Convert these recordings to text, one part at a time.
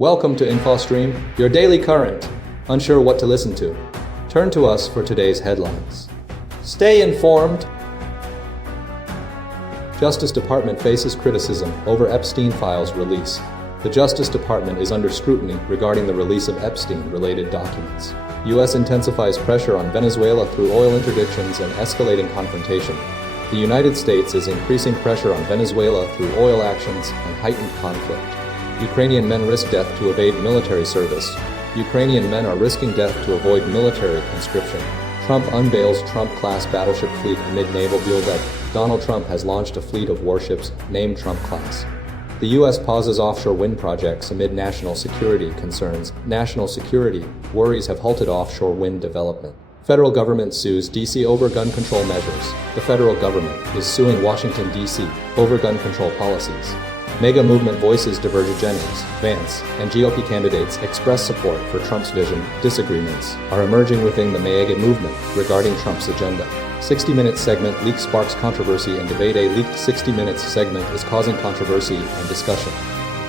Welcome to InfoStream, your daily current. Unsure what to listen to? Turn to us for today's headlines. Stay informed. Justice Department faces criticism over Epstein files release. The Justice Department is under scrutiny regarding the release of Epstein-related documents. U.S. intensifies pressure on Venezuela through oil interdictions and escalating confrontation. The United States is increasing pressure on Venezuela through oil actions and heightened conflict. Ukrainian men risk death to evade military service. Ukrainian men are risking death to avoid military conscription. Trump unveils Trump-class battleship fleet amid naval buildup. Donald Trump has launched a fleet of warships named Trump-class. The U.S. pauses offshore wind projects amid national security concerns. National security worries have halted offshore wind development. Federal government sues D.C. over gun control measures. The federal government is suing Washington, D.C. over gun control policies. MAGA movement voices Diverge. Jennings, Vance, and GOP candidates express support for Trump's vision. Disagreements are emerging within the MAGA movement regarding Trump's agenda. 60 Minutes segment leak sparks controversy and debate. A leaked 60 Minutes segment is causing controversy and discussion.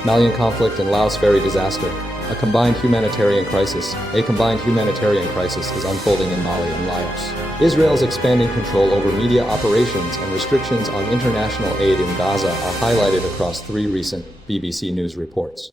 Malian conflict and Laos ferry disaster. A combined humanitarian crisis is unfolding in Mali and Laos. Israel's expanding control over media operations and restrictions on international aid in Gaza are highlighted across 3 recent BBC News reports.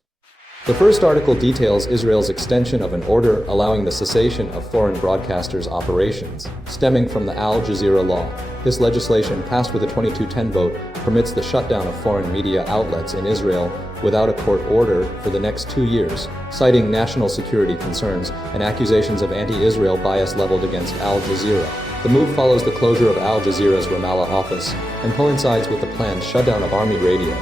The first article details Israel's extension of an order allowing the cessation of foreign broadcasters' operations, stemming from the Jazeera Law. This legislation, passed with a 22-10 vote, permits the shutdown of foreign media outlets in Israel without a court order for the next 2 years, citing national security concerns and accusations of anti-Israel bias leveled against Al Jazeera. The move follows the closure of Al Jazeera's Ramallah office and coincides with the planned shutdown of Army Radio,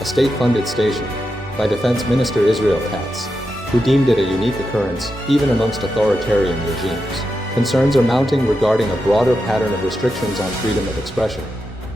a state-funded station, by Defence Minister Israel Katz, who deemed it a unique occurrence even amongst authoritarian regimes. Concerns are mounting regarding a broader pattern of restrictions on freedom of expression.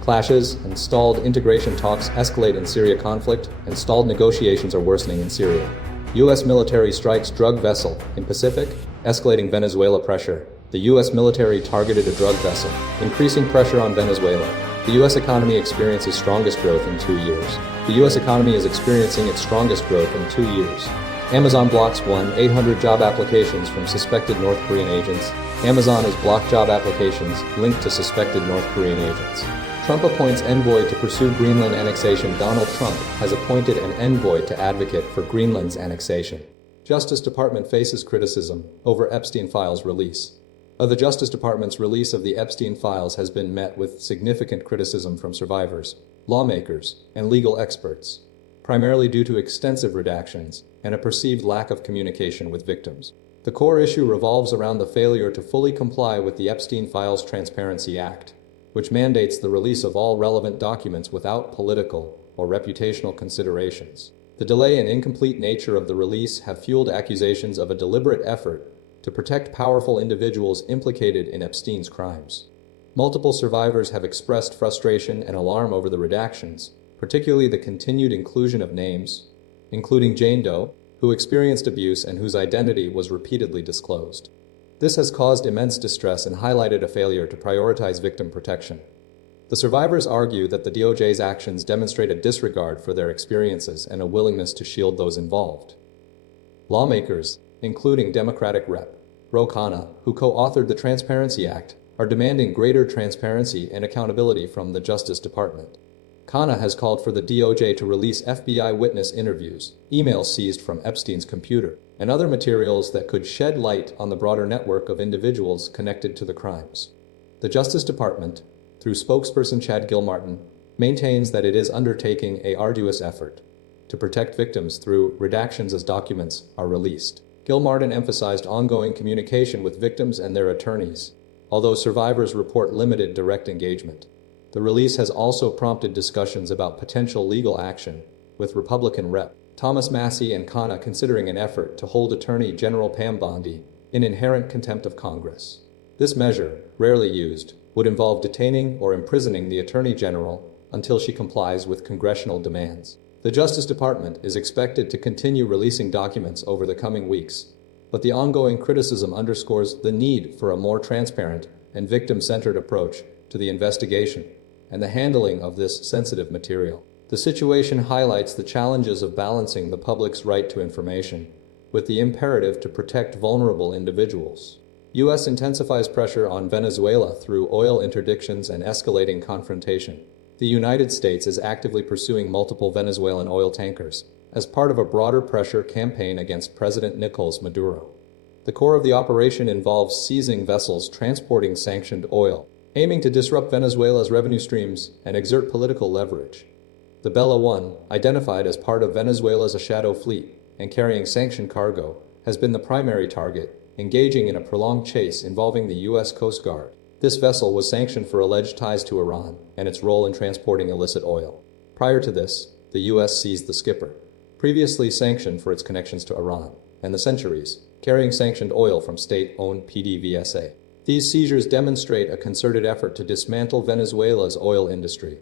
Clashes and stalled integration talks escalate in Syria conflict, and stalled negotiations are worsening in Syria. U.S. military strikes drug vessel in Pacific, escalating Venezuela pressure. The U.S. military targeted a drug vessel, increasing pressure on Venezuela. The U.S. economy experiences strongest growth in 2 years. The U.S. economy is experiencing its strongest growth in 2 years. Amazon blocks 1-800 job applications from suspected North Korean agents. Amazon has blocked job applications linked to suspected North Korean agents. Trump appoints envoy to pursue Greenland annexation. Donald Trump has appointed an envoy to advocate for Greenland's annexation. Justice Department faces criticism over Epstein files release. The Justice Department's release of the Epstein files has been met with significant criticism from survivors, lawmakers, and legal experts, primarily due to extensive redactions and a perceived lack of communication with victims. The core issue revolves around the failure to fully comply with the Epstein Files Transparency Act, which mandates the release of all relevant documents without political or reputational considerations. The delay and incomplete nature of the release have fueled accusations of a deliberate effort to protect powerful individuals implicated in Epstein's crimes. Multiple survivors have expressed frustration and alarm over the redactions, particularly the continued inclusion of names, including Jane Doe, who experienced abuse and whose identity was repeatedly disclosed. This has caused immense distress and highlighted a failure to prioritize victim protection. The survivors argue that the DOJ's actions demonstrate a disregard for their experiences and a willingness to shield those involved. Lawmakers, including Democratic Rep. Ro Khanna, who co-authored the Transparency Act, are demanding greater transparency and accountability from the Justice Department. Khanna has called for the DOJ to release FBI witness interviews, emails seized from Epstein's computer, and other materials that could shed light on the broader network of individuals connected to the crimes. The Justice Department, through spokesperson Chad Gilmartin, maintains that it is undertaking an arduous effort to protect victims through redactions as documents are released. Gilmartin emphasized ongoing communication with victims and their attorneys, although survivors report limited direct engagement. The release has also prompted discussions about potential legal action, with Republican Rep. Thomas Massie and Khanna considering an effort to hold Attorney General Pam Bondi in inherent contempt of Congress. This measure, rarely used, would involve detaining or imprisoning the Attorney General until she complies with congressional demands. The Justice Department is expected to continue releasing documents over the coming weeks, but the ongoing criticism underscores the need for a more transparent and victim-centered approach to the investigation and the handling of this sensitive material. The situation highlights the challenges of balancing the public's right to information with the imperative to protect vulnerable individuals. U.S. intensifies pressure on Venezuela through oil interdictions and escalating confrontation. The United States is actively pursuing multiple Venezuelan oil tankers as part of a broader pressure campaign against President Nicolás Maduro. The core of the operation involves seizing vessels transporting sanctioned oil, aiming to disrupt Venezuela's revenue streams and exert political leverage. The Bella 1, identified as part of Venezuela's shadow fleet and carrying sanctioned cargo, has been the primary target, engaging in a prolonged chase involving the U.S. Coast Guard. This vessel was sanctioned for alleged ties to Iran and its role in transporting illicit oil. Prior to this, the U.S. seized the skipper, previously sanctioned for its connections to Iran, and the Centuries, carrying sanctioned oil from state-owned PDVSA. These seizures demonstrate a concerted effort to dismantle Venezuela's oil industry.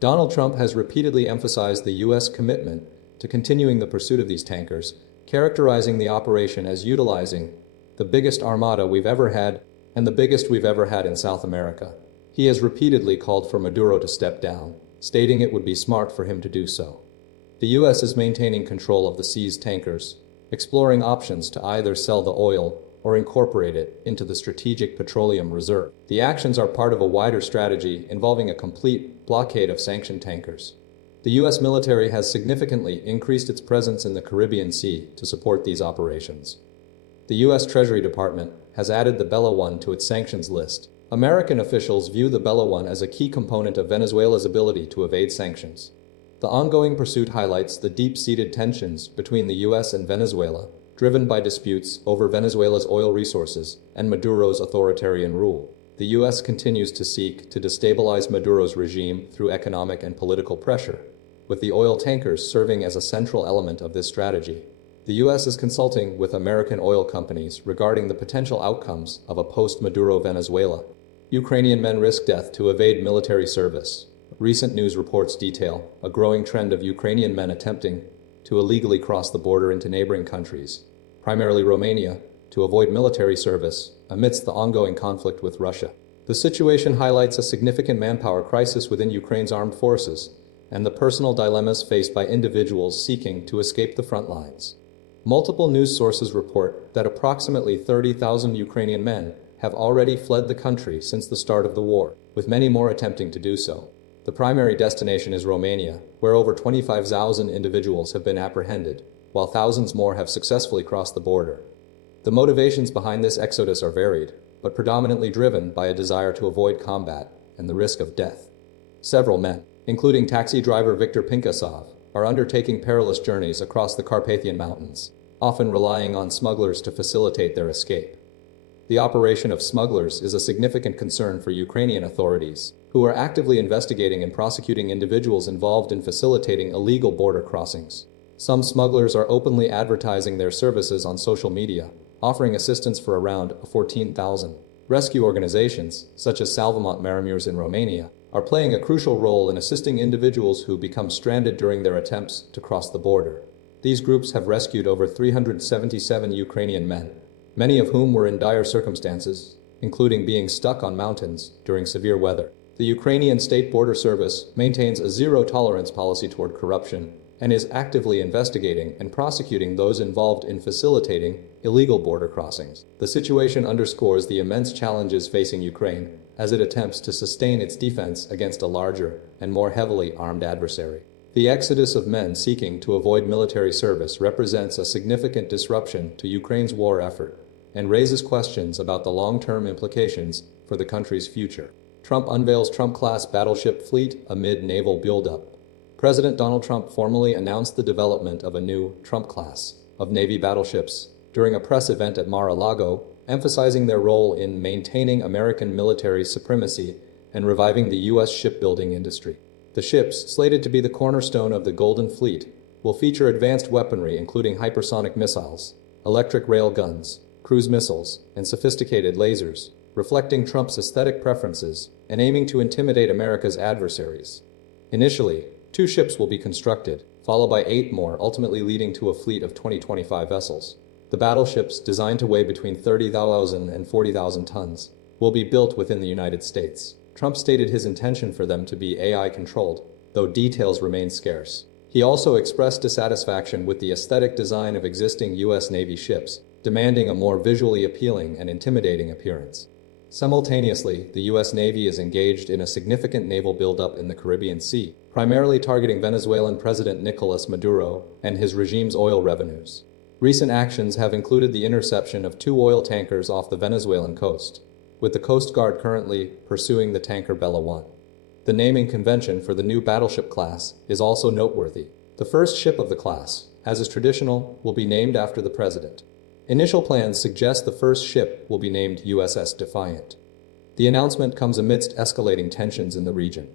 Donald Trump has repeatedly emphasized the U.S. commitment to continuing the pursuit of these tankers, characterizing the operation as utilizing the biggest armada we've ever had and the biggest we've ever had in South America. He has repeatedly called for Maduro to step down, stating it would be smart for him to do so. The U.S. is maintaining control of the seized tankers, exploring options to either sell the oil or incorporate it into the Strategic Petroleum Reserve. The actions are part of a wider strategy involving a complete blockade of sanctioned tankers. The U.S. military has significantly increased its presence in the Caribbean Sea to support these operations. The U.S. Treasury Department has added the Bella 1 to its sanctions list. American officials view the Bella 1 as a key component of Venezuela's ability to evade sanctions. The ongoing pursuit highlights the deep-seated tensions between the U.S. and Venezuela, driven by disputes over Venezuela's oil resources and Maduro's authoritarian rule. The U.S. continues to seek to destabilize Maduro's regime through economic and political pressure, with the oil tankers serving as a central element of this strategy. The U.S. is consulting with American oil companies regarding the potential outcomes of a post-Maduro Venezuela. Ukrainian men risk death to evade military service. Recent news reports detail a growing trend of Ukrainian men attempting to illegally cross the border into neighboring countries, primarily Romania, to avoid military service amidst the ongoing conflict with Russia. The situation highlights a significant manpower crisis within Ukraine's armed forces and the personal dilemmas faced by individuals seeking to escape the front lines. Multiple news sources report that approximately 30,000 Ukrainian men have already fled the country since the start of the war, with many more attempting to do so. The primary destination is Romania, where over 25,000 individuals have been apprehended, while thousands more have successfully crossed the border. The motivations behind this exodus are varied, but predominantly driven by a desire to avoid combat and the risk of death. Several men, including taxi driver Viktor Pinkasov, are undertaking perilous journeys across the Carpathian Mountains, often relying on smugglers to facilitate their escape. The operation of smugglers is a significant concern for Ukrainian authorities, who are actively investigating and prosecuting individuals involved in facilitating illegal border crossings. Some smugglers are openly advertising their services on social media, offering assistance for around 14,000. Rescue organizations, such as Salvamont Marimures in Romania, are playing a crucial role in assisting individuals who become stranded during their attempts to cross the border. These groups have rescued over 377 Ukrainian men, many of whom were in dire circumstances, including being stuck on mountains during severe weather. The Ukrainian State Border Service maintains a zero-tolerance policy toward corruption and is actively investigating and prosecuting those involved in facilitating illegal border crossings. The situation underscores the immense challenges facing Ukraine as it attempts to sustain its defense against a larger and more heavily armed adversary. The exodus of men seeking to avoid military service represents a significant disruption to Ukraine's war effort and raises questions about the long-term implications for the country's future. Trump unveils Trump-class battleship fleet amid naval buildup. President Donald Trump formally announced the development of a new Trump class of Navy battleships during a press event at Mar-a-Lago, emphasizing their role in maintaining American military supremacy and reviving the U.S. shipbuilding industry. The ships, slated to be the cornerstone of the Golden Fleet, will feature advanced weaponry including hypersonic missiles, electric rail guns, cruise missiles, and sophisticated lasers, reflecting Trump's aesthetic preferences and aiming to intimidate America's adversaries. Initially, 2 ships will be constructed, followed by 8 more, ultimately leading to a fleet of 2025 vessels. The battleships, designed to weigh between 30,000 and 40,000 tons, will be built within the United States. Trump stated his intention for them to be AI-controlled, though details remain scarce. He also expressed dissatisfaction with the aesthetic design of existing U.S. Navy ships, demanding a more visually appealing and intimidating appearance. Simultaneously, the U.S. Navy is engaged in a significant naval buildup in the Caribbean Sea, primarily targeting Venezuelan President Nicolas Maduro and his regime's oil revenues. Recent actions have included the interception of 2 oil tankers off the Venezuelan coast, with the Coast Guard currently pursuing the tanker Bella 1. The naming convention for the new Battleship class is also noteworthy. The first ship of the class, as is traditional, will be named after the president. Initial plans suggest the first ship will be named USS Defiant. The announcement comes amidst escalating tensions in the region.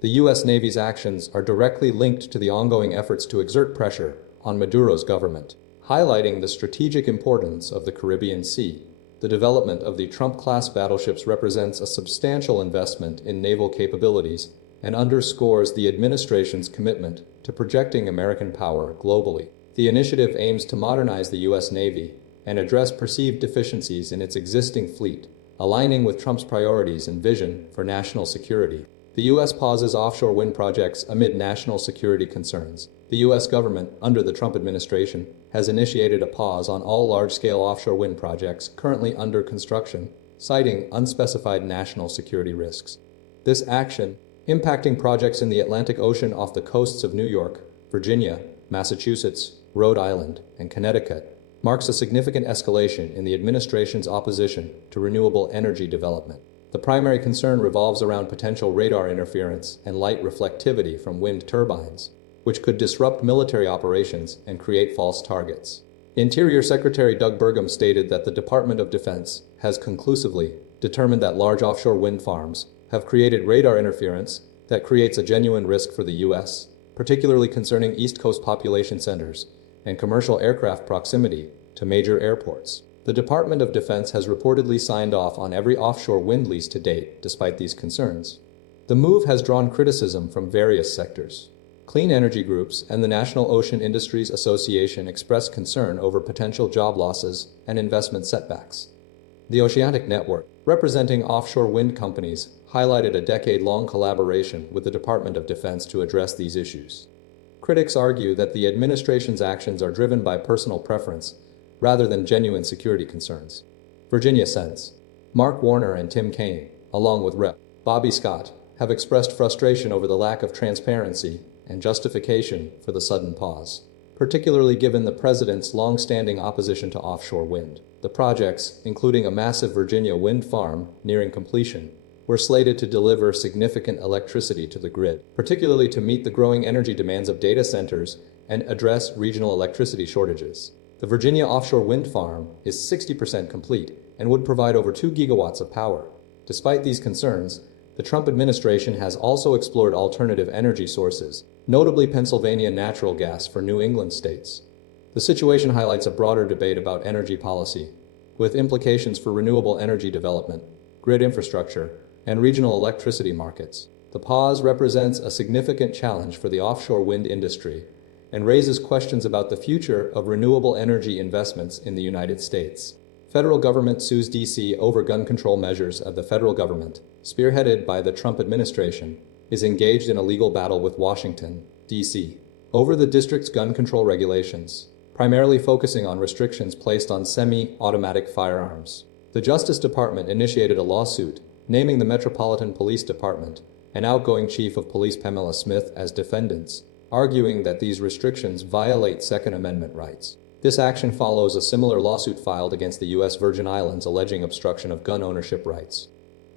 The U.S. Navy's actions are directly linked to the ongoing efforts to exert pressure on Maduro's government, highlighting the strategic importance of the Caribbean Sea. The development of the Trump-class battleships represents a substantial investment in naval capabilities and underscores the administration's commitment to projecting American power globally. The initiative aims to modernize the U.S. Navy and address perceived deficiencies in its existing fleet, aligning with Trump's priorities and vision for national security. The U.S. pauses offshore wind projects amid national security concerns. The U.S. government, under the Trump administration, has initiated a pause on all large-scale offshore wind projects currently under construction, citing unspecified national security risks. This action, impacting projects in the Atlantic Ocean off the coasts of New York, Virginia, Massachusetts, Rhode Island, and Connecticut, marks a significant escalation in the administration's opposition to renewable energy development. The primary concern revolves around potential radar interference and light reflectivity from wind turbines, which could disrupt military operations and create false targets. Interior Secretary Doug Burgum stated that the Department of Defense has conclusively determined that large offshore wind farms have created radar interference that creates a genuine risk for the U.S., particularly concerning East Coast population centers and commercial aircraft proximity to major airports. The Department of Defense has reportedly signed off on every offshore wind lease to date, despite these concerns. The move has drawn criticism from various sectors. Clean energy groups and the National Ocean Industries Association expressed concern over potential job losses and investment setbacks. The Oceanic Network, representing offshore wind companies, highlighted a decade-long collaboration with the Department of Defense to address these issues. Critics argue that the administration's actions are driven by personal preference rather than genuine security concerns. Virginia Sen's Mark Warner and Tim Kaine, along with Rep. Bobby Scott, have expressed frustration over the lack of transparency and justification for the sudden pause, particularly given the president's long-standing opposition to offshore wind. The projects, including a massive Virginia wind farm nearing completion, were slated to deliver significant electricity to the grid, particularly to meet the growing energy demands of data centers and address regional electricity shortages. The Virginia offshore wind farm is 60% complete and would provide over 2 gigawatts of power. Despite these concerns, the Trump administration has also explored alternative energy sources, notably Pennsylvania natural gas for New England states. The situation highlights a broader debate about energy policy, with implications for renewable energy development, grid infrastructure, and regional electricity markets. The pause represents a significant challenge for the offshore wind industry and raises questions about the future of renewable energy investments in the United States. Federal government sues D.C. over gun control measures of the federal government, spearheaded by the Trump administration, is engaged in a legal battle with Washington, D.C., over the district's gun control regulations, primarily focusing on restrictions placed on semi-automatic firearms. The Justice Department initiated a lawsuit, naming the Metropolitan Police Department and outgoing Chief of Police Pamela Smith as defendants, arguing that these restrictions violate Second Amendment rights. This action follows a similar lawsuit filed against the U.S. Virgin Islands alleging obstruction of gun ownership rights.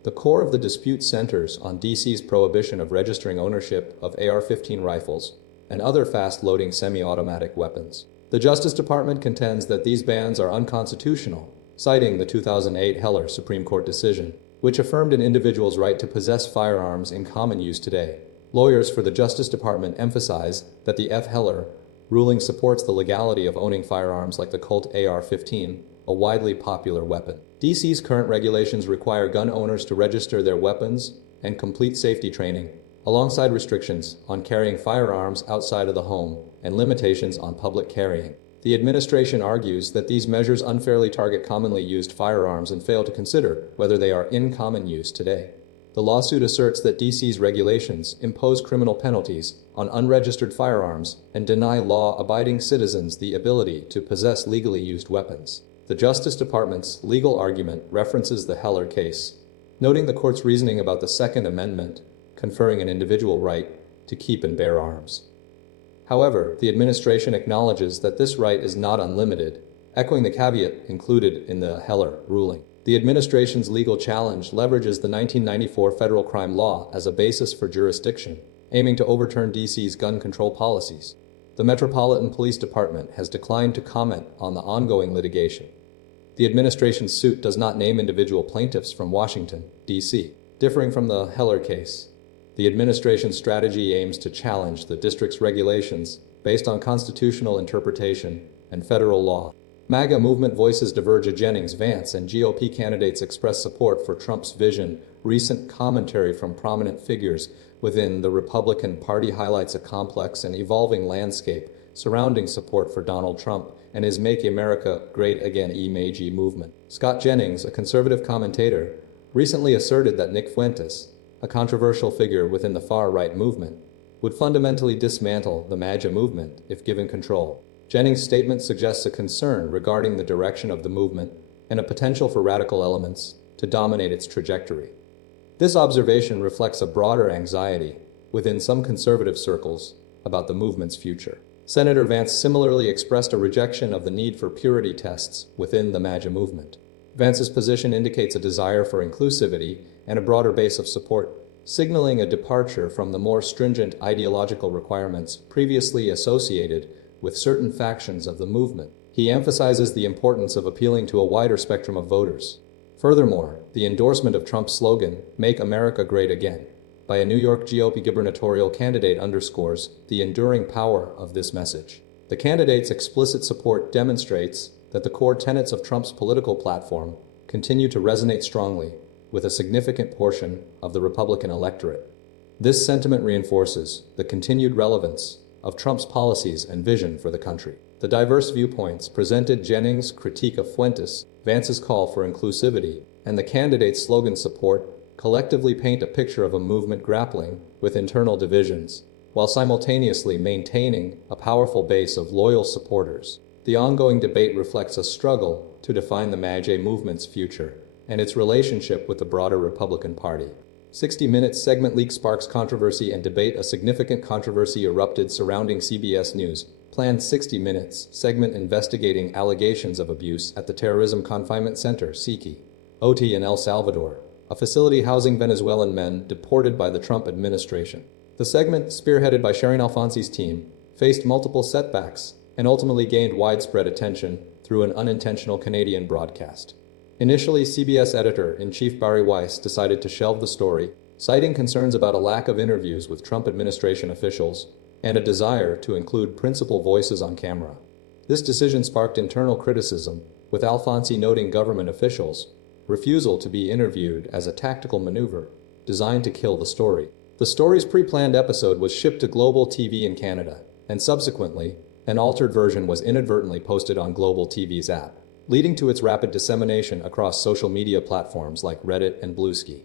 The core of the dispute centers on D.C.'s prohibition of registering ownership of AR-15 rifles and other fast-loading semi-automatic weapons. The Justice Department contends that these bans are unconstitutional, citing the 2008 Heller Supreme Court decision, which affirmed an individual's right to possess firearms in common use today. Lawyers for the Justice Department emphasize that the F. Heller ruling supports the legality of owning firearms like the Colt AR-15, a widely popular weapon. D.C.'s current regulations require gun owners to register their weapons and complete safety training, alongside restrictions on carrying firearms outside of the home and limitations on public carrying. The administration argues that these measures unfairly target commonly used firearms and fail to consider whether they are in common use today. The The lawsuit asserts that DC's regulations impose criminal penalties on unregistered firearms and deny law-abiding citizens the ability to possess legally used weapons. The Justice Department's legal argument references the Heller case, noting the court's reasoning about the Second Amendment, conferring an individual right to keep and bear arms. However, the administration acknowledges that this right is not unlimited, echoing the caveat included in the Heller ruling. The administration's legal challenge leverages the 1994 federal crime law as a basis for jurisdiction, aiming to overturn DC's gun control policies. The Metropolitan Police Department has declined to comment on the ongoing litigation. The administration's suit does not name individual plaintiffs from Washington, D.C. Differing from the Heller case, the administration's strategy aims to challenge the district's regulations based on constitutional interpretation and federal law. MAGA movement voices diverge. Jennings, Vance, and GOP candidates express support for Trump's vision. Recent commentary from prominent figures within the Republican Party highlights a complex and evolving landscape surrounding support for Donald Trump and his Make America Great Again (MAGA) movement. Scott Jennings, a conservative commentator, recently asserted that Nick Fuentes, a controversial figure within the far-right movement, would fundamentally dismantle the MAGA movement if given control. Jennings' statement suggests a concern regarding the direction of the movement and a potential for radical elements to dominate its trajectory. This observation reflects a broader anxiety within some conservative circles about the movement's future. Senator Vance similarly expressed a rejection of the need for purity tests within the MAGA movement. Vance's position indicates a desire for inclusivity and a broader base of support, signaling a departure from the more stringent ideological requirements previously associated with certain factions of the movement. He emphasizes the importance of appealing to a wider spectrum of voters. Furthermore, the endorsement of Trump's slogan, "Make America Great Again," by a New York GOP gubernatorial candidate underscores the enduring power of this message. The candidate's explicit support demonstrates that the core tenets of Trump's political platform continue to resonate strongly with a significant portion of the Republican electorate. This sentiment reinforces the continued relevance of Trump's policies and vision for the country. The diverse viewpoints presented, Jennings' critique of Fuentes, Vance's call for inclusivity, and the candidate's slogan support collectively paint a picture of a movement grappling with internal divisions, while simultaneously maintaining a powerful base of loyal supporters. The ongoing debate reflects a struggle to define the MAGA movement's future and its relationship with the broader Republican Party. 60 Minutes segment leak sparks controversy and debate. A significant controversy erupted surrounding CBS News' planned 60 Minutes segment investigating allegations of abuse at the Terrorism Confinement Center, SICI, OT in El Salvador, a facility housing Venezuelan men deported by the Trump administration. The segment, spearheaded by Sharon Alfonsi's team, faced multiple setbacks and ultimately gained widespread attention through an unintentional Canadian broadcast. Initially, CBS editor-in-chief Barry Weiss decided to shelve the story, citing concerns about a lack of interviews with Trump administration officials and a desire to include principal voices on camera. This decision sparked internal criticism, with Alfonsi noting government officials' refusal to be interviewed as a tactical maneuver designed to kill the story. The story's pre-planned episode was shipped to Global TV in Canada, and subsequently, an altered version was inadvertently posted on Global TV's app, leading to its rapid dissemination across social media platforms like Reddit and Bluesky.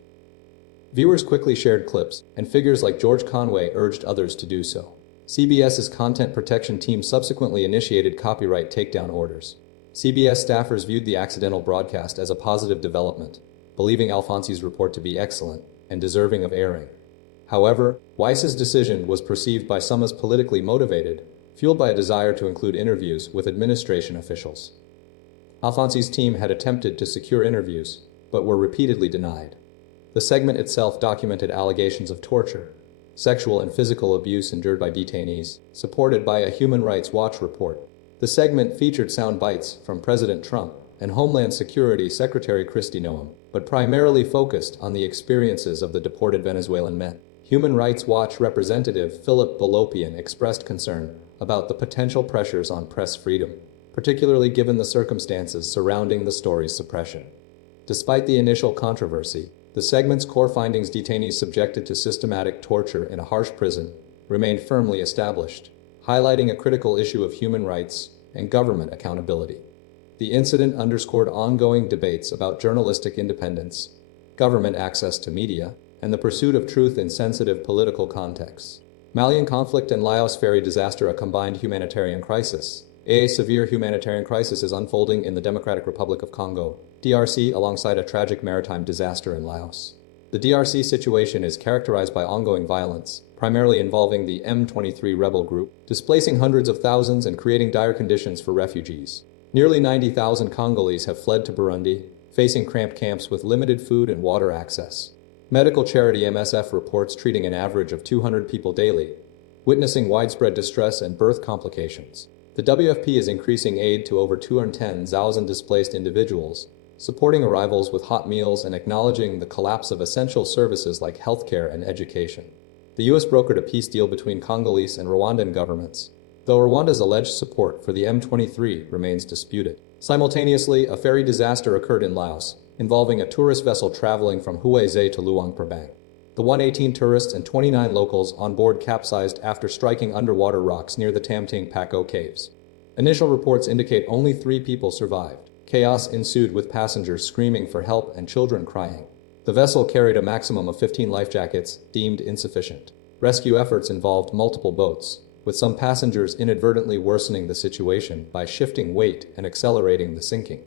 Viewers quickly shared clips, and figures like George Conway urged others to do so. CBS's content protection team subsequently initiated copyright takedown orders. CBS staffers viewed the accidental broadcast as a positive development, believing Alfonsi's report to be excellent and deserving of airing. However, Weiss's decision was perceived by some as politically motivated, fueled by a desire to include interviews with administration officials. Alfonsi's team had attempted to secure interviews, but were repeatedly denied. The segment itself documented allegations of torture, sexual and physical abuse endured by detainees, supported by a Human Rights Watch report. The segment featured sound bites from President Trump and Homeland Security Secretary Kristi Noem, but primarily focused on the experiences of the deported Venezuelan men. Human Rights Watch representative Philip Balopian expressed concern about the potential pressures on press freedom, particularly given the circumstances surrounding the story's suppression. Despite the initial controversy, the segment's core findings, detainees subjected to systematic torture in a harsh prison, remained firmly established, highlighting a critical issue of human rights and government accountability. The incident underscored ongoing debates about journalistic independence, government access to media, and the pursuit of truth in sensitive political contexts. Malian conflict and Laos ferry disaster, a combined humanitarian crisis. A severe humanitarian crisis is unfolding in the Democratic Republic of Congo, DRC, alongside a tragic maritime disaster in Laos. The DRC situation is characterized by ongoing violence, primarily involving the M23 rebel group, displacing hundreds of thousands and creating dire conditions for refugees. Nearly 90,000 Congolese have fled to Burundi, facing cramped camps with limited food and water access. Medical charity MSF reports treating an average of 200 people daily, witnessing widespread distress and birth complications. The WFP is increasing aid to over 210,000 displaced individuals, supporting arrivals with hot meals and acknowledging the collapse of essential services like healthcare and education. The U.S. brokered a peace deal between Congolese and Rwandan governments, though Rwanda's alleged support for the M23 remains disputed. Simultaneously, a ferry disaster occurred in Laos, involving a tourist vessel traveling from Huaizhe to Luang Prabang. The 118 tourists and 29 locals on board capsized after striking underwater rocks near the Tamting Pako caves. Initial reports indicate only 3 people survived. Chaos ensued with passengers screaming for help and children crying. The vessel carried a maximum of 15 life jackets, deemed insufficient. Rescue efforts involved multiple boats, with some passengers inadvertently worsening the situation by shifting weight and accelerating the sinking.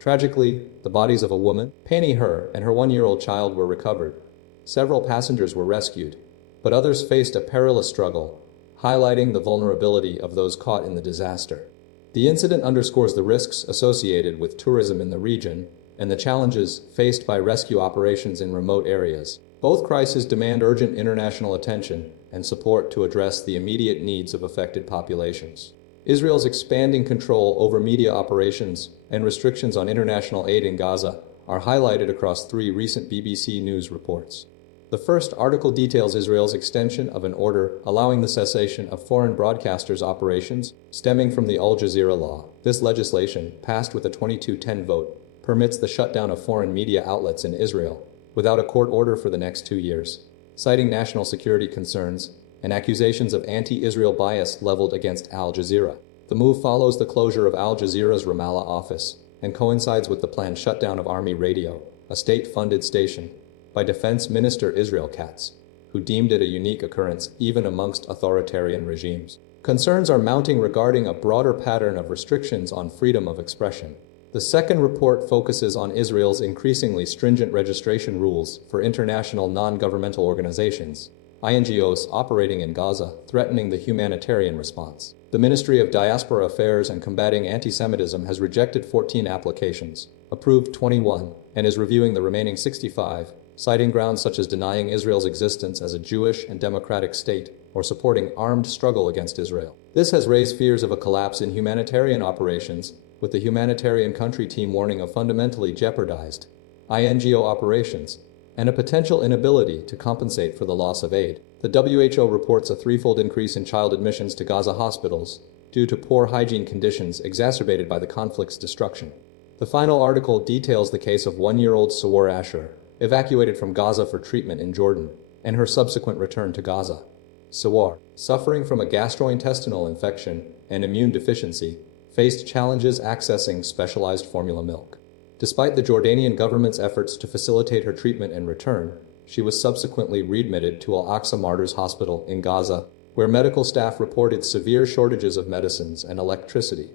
Tragically, the bodies of a woman, Penny Her, and her 1-year-old child were recovered. Several passengers were rescued, but others faced a perilous struggle, highlighting the vulnerability of those caught in the disaster. The incident underscores the risks associated with tourism in the region and the challenges faced by rescue operations in remote areas. Both crises demand urgent international attention and support to address the immediate needs of affected populations. Israel's expanding control over media operations and restrictions on international aid in Gaza are highlighted across 3 recent BBC News reports. The first article details Israel's extension of an order allowing the cessation of foreign broadcasters' operations stemming from the Jazeera Law. This legislation, passed with a 22-10 vote, permits the shutdown of foreign media outlets in Israel without a court order for the next 2 years, citing national security concerns and accusations of anti-Israel bias leveled against Al Jazeera. The move follows the closure of Al Jazeera's Ramallah office and coincides with the planned shutdown of Army Radio, a state-funded station, by Defence Minister Israel Katz, who deemed it a unique occurrence even amongst authoritarian regimes. Concerns are mounting regarding a broader pattern of restrictions on freedom of expression. The second report focuses on Israel's increasingly stringent registration rules for international non-governmental organizations, INGOs operating in Gaza, threatening the humanitarian response. The Ministry of Diaspora Affairs and Combating Anti-Semitism has rejected 14 applications, approved 21, and is reviewing the remaining 65, citing grounds such as denying Israel's existence as a Jewish and democratic state or supporting armed struggle against Israel. This has raised fears of a collapse in humanitarian operations, with the Humanitarian Country Team warning of fundamentally jeopardized INGO operations and a potential inability to compensate for the loss of aid. The WHO reports a 3-fold increase in child admissions to Gaza hospitals due to poor hygiene conditions exacerbated by the conflict's destruction. The final article details the case of 1-year-old Sawar Asher, evacuated from Gaza for treatment in Jordan, and her subsequent return to Gaza. Sawar, suffering from a gastrointestinal infection and immune deficiency, faced challenges accessing specialized formula milk. Despite the Jordanian government's efforts to facilitate her treatment and return, she was subsequently readmitted to Al-Aqsa Martyrs Hospital in Gaza, where medical staff reported severe shortages of medicines and electricity.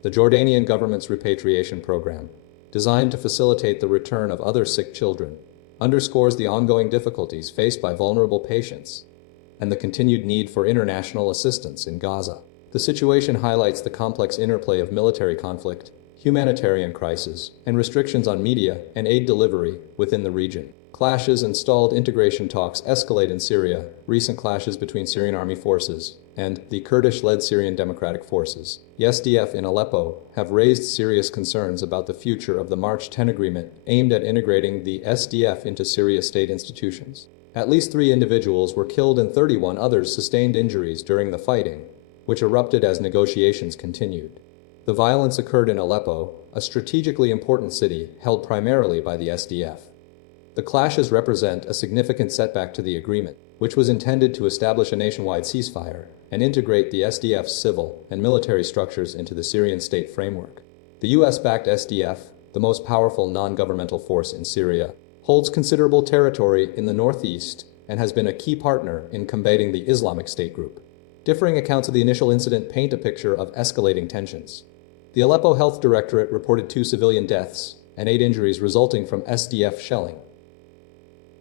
The Jordanian government's repatriation program, designed to facilitate the return of other sick children, underscores the ongoing difficulties faced by vulnerable patients and the continued need for international assistance in Gaza. The situation highlights the complex interplay of military conflict, humanitarian crisis, and restrictions on media and aid delivery within the region. Clashes and stalled integration talks escalate in Syria. Recent clashes between Syrian army forces and the Kurdish-led Syrian Democratic Forces, the SDF in Aleppo, have raised serious concerns about the future of the March 10 agreement aimed at integrating the SDF into Syria's state institutions. At least 3 individuals were killed and 31 others sustained injuries during the fighting, which erupted as negotiations continued. The violence occurred in Aleppo, a strategically important city held primarily by the SDF. The clashes represent a significant setback to the agreement, which was intended to establish a nationwide ceasefire and integrate the SDF's civil and military structures into the Syrian state framework. The US-backed SDF, the most powerful non-governmental force in Syria, holds considerable territory in the northeast, and has been a key partner in combating the Islamic State group. Differing accounts of the initial incident paint a picture of escalating tensions. The Aleppo Health Directorate reported 2 civilian deaths and 8 injuries resulting from SDF shelling.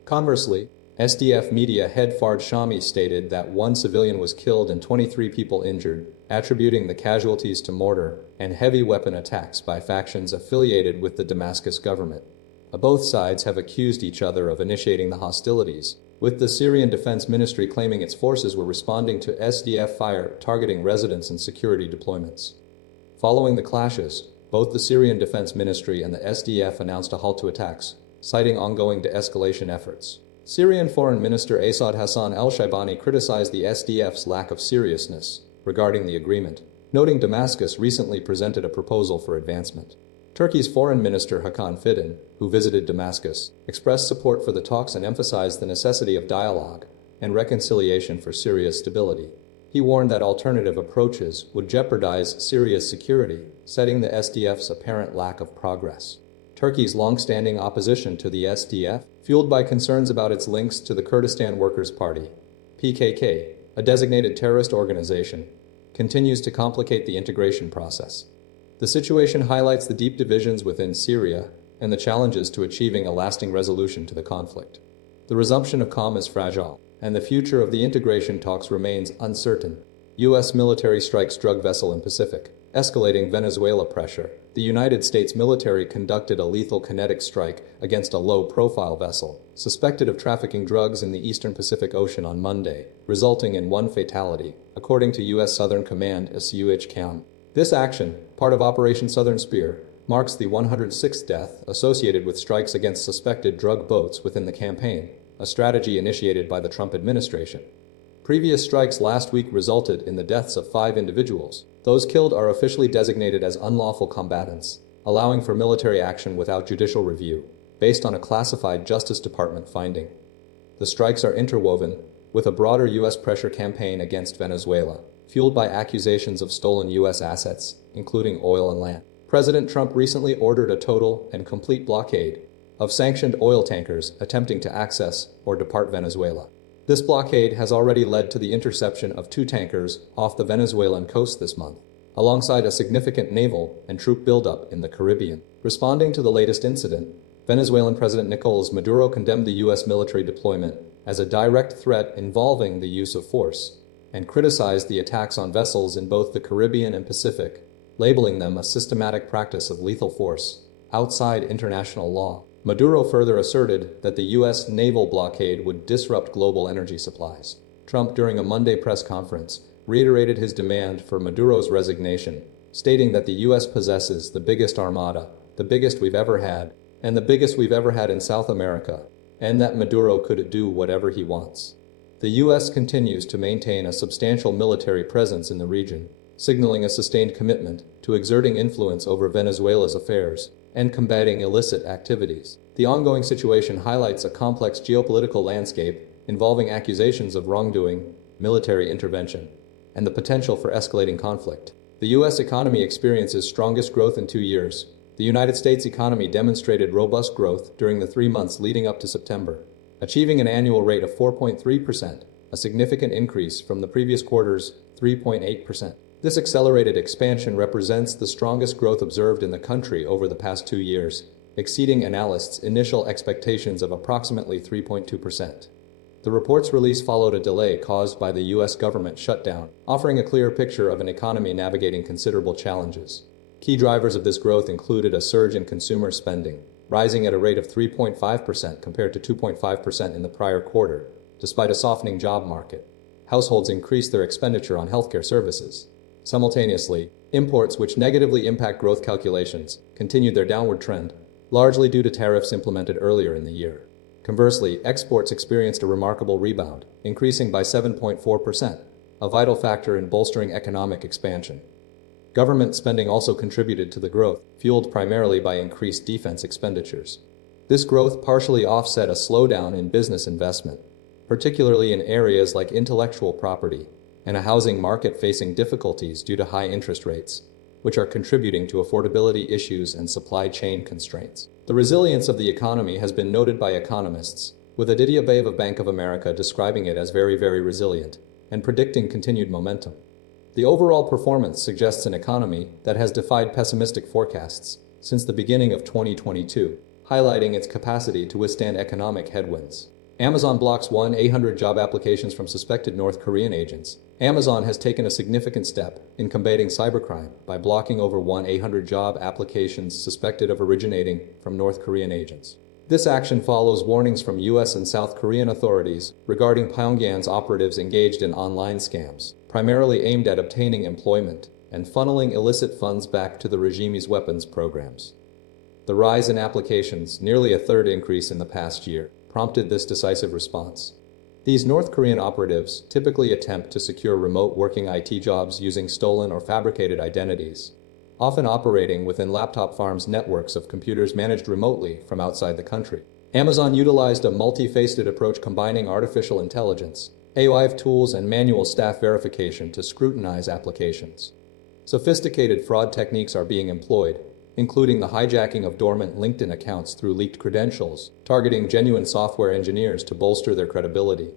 Conversely, SDF media head Fard Shami stated that 1 civilian was killed and 23 people injured, attributing the casualties to mortar and heavy weapon attacks by factions affiliated with the Damascus government. Both sides have accused each other of initiating the hostilities, with the Syrian Defence Ministry claiming its forces were responding to SDF fire targeting residents and security deployments. Following the clashes, both the Syrian Defence Ministry and the SDF announced a halt to attacks, citing ongoing de-escalation efforts. Syrian Foreign Minister Asad Hassan al-Shaibani criticized the SDF's lack of seriousness regarding the agreement, noting Damascus recently presented a proposal for advancement. Turkey's Foreign Minister Hakan Fidan, who visited Damascus, expressed support for the talks and emphasized the necessity of dialogue and reconciliation for Syria's stability. He warned that alternative approaches would jeopardize Syria's security, citing the SDF's apparent lack of progress. Turkey's long-standing opposition to the SDF, fueled by concerns about its links to the Kurdistan Workers' Party, PKK, a designated terrorist organization, continues to complicate the integration process. The situation highlights the deep divisions within Syria and the challenges to achieving a lasting resolution to the conflict. The resumption of calm is fragile, and the future of the integration talks remains uncertain. U.S. military strikes drug vessel in Pacific. Escalating Venezuela pressure. The United States military conducted a lethal kinetic strike against a low-profile vessel, suspected of trafficking drugs in the eastern Pacific Ocean on Monday, resulting in 1 fatality, according to U.S. Southern Command SUHCAM. This action, part of Operation Southern Spear, marks the 106th death associated with strikes against suspected drug boats within the campaign, a strategy initiated by the Trump administration. Previous strikes last week resulted in the deaths of 5 individuals. Those killed are officially designated as unlawful combatants, allowing for military action without judicial review, based on a classified Justice Department finding. The strikes are interwoven with a broader U.S. pressure campaign against Venezuela, fueled by accusations of stolen U.S. assets, including oil and land. President Trump recently ordered a total and complete blockade of sanctioned oil tankers attempting to access or depart Venezuela. This blockade has already led to the interception of 2 tankers off the Venezuelan coast this month, alongside a significant naval and troop buildup in the Caribbean. Responding to the latest incident, Venezuelan President Nicolás Maduro condemned the U.S. military deployment as a direct threat involving the use of force, and criticized the attacks on vessels in both the Caribbean and Pacific, labeling them a systematic practice of lethal force outside international law. Maduro further asserted that the U.S. naval blockade would disrupt global energy supplies. Trump, during a Monday press conference, reiterated his demand for Maduro's resignation, stating that the U.S. possesses the biggest armada, the biggest we've ever had, and the biggest we've ever had in South America, and that Maduro could do whatever he wants. The U.S. continues to maintain a substantial military presence in the region, signaling a sustained commitment to exerting influence over Venezuela's affairs and combating illicit activities. The ongoing situation highlights a complex geopolitical landscape involving accusations of wrongdoing, military intervention, and the potential for escalating conflict. The U.S. economy experiences strongest growth in 2 years. The United States economy demonstrated robust growth during the 3 months leading up to September, achieving an annual rate of 4.3%, a significant increase from the previous quarter's 3.8%. This accelerated expansion represents the strongest growth observed in the country over the past 2 years, exceeding analysts' initial expectations of approximately 3.2%. The report's release followed a delay caused by the U.S. government shutdown, offering a clear picture of an economy navigating considerable challenges. Key drivers of this growth included a surge in consumer spending, rising at a rate of 3.5% compared to 2.5% in the prior quarter, despite a softening job market. Households increased their expenditure on healthcare services. Simultaneously, imports, which negatively impact growth calculations, continued their downward trend, largely due to tariffs implemented earlier in the year. Conversely, exports experienced a remarkable rebound, increasing by 7.4%, a vital factor in bolstering economic expansion. Government spending also contributed to the growth, fueled primarily by increased defense expenditures. This growth partially offset a slowdown in business investment, particularly in areas like intellectual property, and a housing market facing difficulties due to high interest rates. which are contributing to affordability issues and supply chain constraints. The resilience of the economy has been noted by economists, with Aditya Babe of Bank of America describing it as very, very resilient and predicting continued momentum. The overall performance suggests an economy that has defied pessimistic forecasts since the beginning of 2022, highlighting its capacity to withstand economic headwinds. Amazon blocks 1,800 job applications from suspected North Korean agents. Amazon has taken a significant step in combating cybercrime by blocking over 1,800 job applications suspected of originating from North Korean agents. This action follows warnings from US and South Korean authorities regarding Pyongyang's operatives engaged in online scams, primarily aimed at obtaining employment and funneling illicit funds back to the regime's weapons programs. The rise in applications, nearly a third increase in the past year, prompted this decisive response. These North Korean operatives typically attempt to secure remote working IT jobs using stolen or fabricated identities, often operating within laptop farms' networks of computers managed remotely from outside the country. Amazon utilized a multifaceted approach combining artificial intelligence, AI tools, and manual staff verification to scrutinize applications. Sophisticated fraud techniques are being employed, including the hijacking of dormant LinkedIn accounts through leaked credentials, targeting genuine software engineers to bolster their credibility.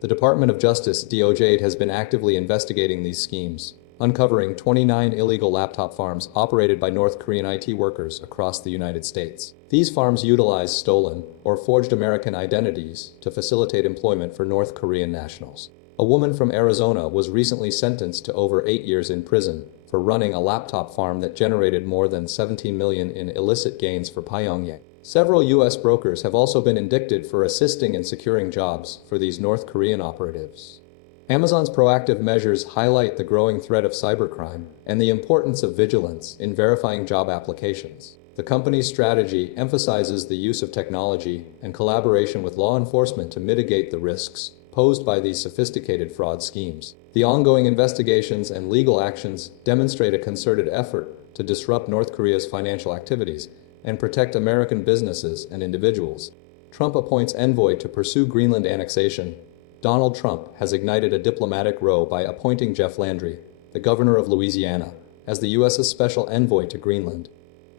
The Department of Justice (DOJ) has been actively investigating these schemes, uncovering 29 illegal laptop farms operated by North Korean IT workers across the United States. These farms utilize stolen or forged American identities to facilitate employment for North Korean nationals. A woman from Arizona was recently sentenced to over 8 years in prison for running a laptop farm that generated more than $17 million in illicit gains for Pyongyang. Several U.S. brokers have also been indicted for assisting in securing jobs for these North Korean operatives. Amazon's proactive measures highlight the growing threat of cybercrime and the importance of vigilance in verifying job applications. The company's strategy emphasizes the use of technology and collaboration with law enforcement to mitigate the risks posed by these sophisticated fraud schemes. The ongoing investigations and legal actions demonstrate a concerted effort to disrupt North Korea's financial activities and protect American businesses and individuals. Trump appoints envoy to pursue Greenland annexation. Donald Trump has ignited a diplomatic row by appointing Jeff Landry, the governor of Louisiana, as the U.S.'s special envoy to Greenland.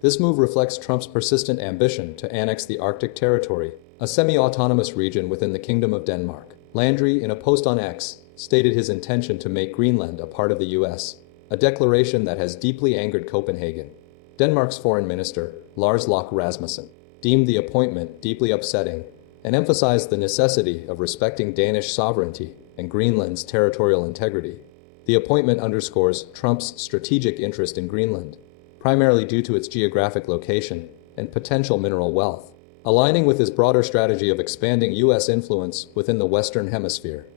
This move reflects Trump's persistent ambition to annex the Arctic territory, a semi-autonomous region within the Kingdom of Denmark. Landry, in a post on X, stated his intention to make Greenland a part of the U.S., a declaration that has deeply angered Copenhagen. Denmark's foreign minister, Lars Løkke Rasmussen, deemed the appointment deeply upsetting and emphasized the necessity of respecting Danish sovereignty and Greenland's territorial integrity. The appointment underscores Trump's strategic interest in Greenland, primarily due to its geographic location and potential mineral wealth, aligning with his broader strategy of expanding U.S. influence within the Western Hemisphere.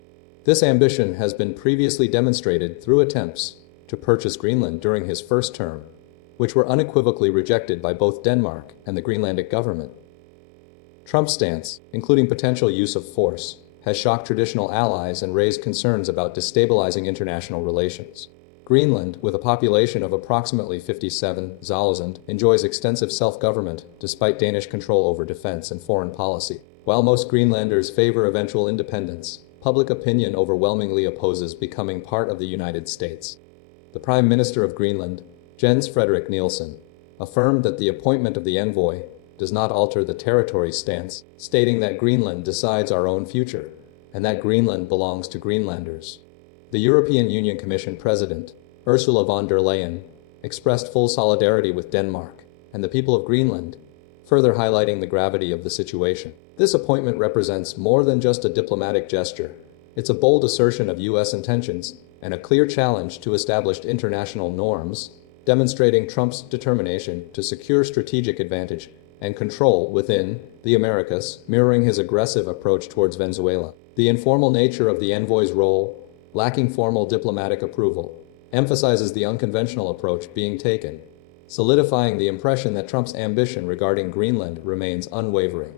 This ambition has been previously demonstrated through attempts to purchase Greenland during his first term, which were unequivocally rejected by both Denmark and the Greenlandic government. Trump's stance, including potential use of force, has shocked traditional allies and raised concerns about destabilizing international relations. Greenland, with a population of approximately 57,000, enjoys extensive self-government despite Danish control over defense and foreign policy. While most Greenlanders favor eventual independence, public opinion overwhelmingly opposes becoming part of the United States. The Prime Minister of Greenland, Jens Frederik Nielsen, affirmed that the appointment of the envoy does not alter the territory's stance, stating that Greenland decides our own future, and that Greenland belongs to Greenlanders. The European Union Commission President, Ursula von der Leyen, expressed full solidarity with Denmark and the people of Greenland, further highlighting the gravity of the situation. This appointment represents more than just a diplomatic gesture. It's a bold assertion of U.S. intentions and a clear challenge to established international norms, demonstrating Trump's determination to secure strategic advantage and control within the Americas, mirroring his aggressive approach towards Venezuela. The informal nature of the envoy's role, lacking formal diplomatic approval, emphasizes the unconventional approach being taken, solidifying the impression that Trump's ambition regarding Greenland remains unwavering.